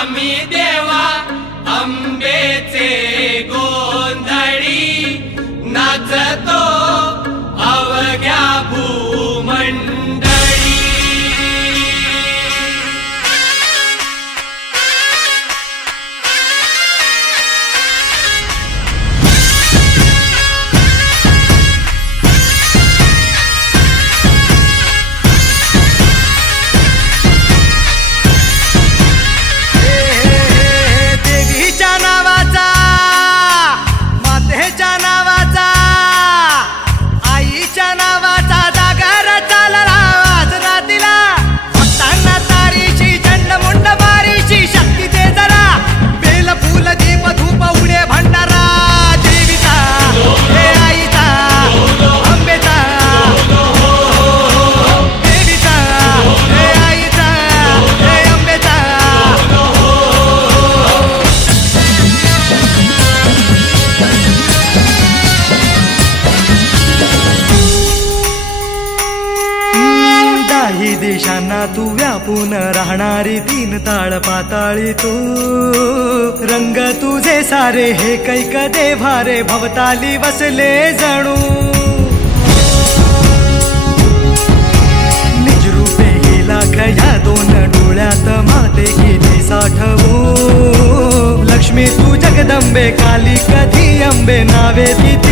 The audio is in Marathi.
आम्ही देवा अंबेचे गोंधळी नाचतो अवघ्या भूमंडळी। देशांना तू व्यापून राहणारी तीन ताळ पाताळी तू, रंग तुझे सारे हे कैक देभारे भवताली वसले जणू। निजरूपे हे लाख या दोन डोळ्यात माते किती साठवू, लक्ष्मी तू जगदंबे काली कधी अंबे नावे तिथे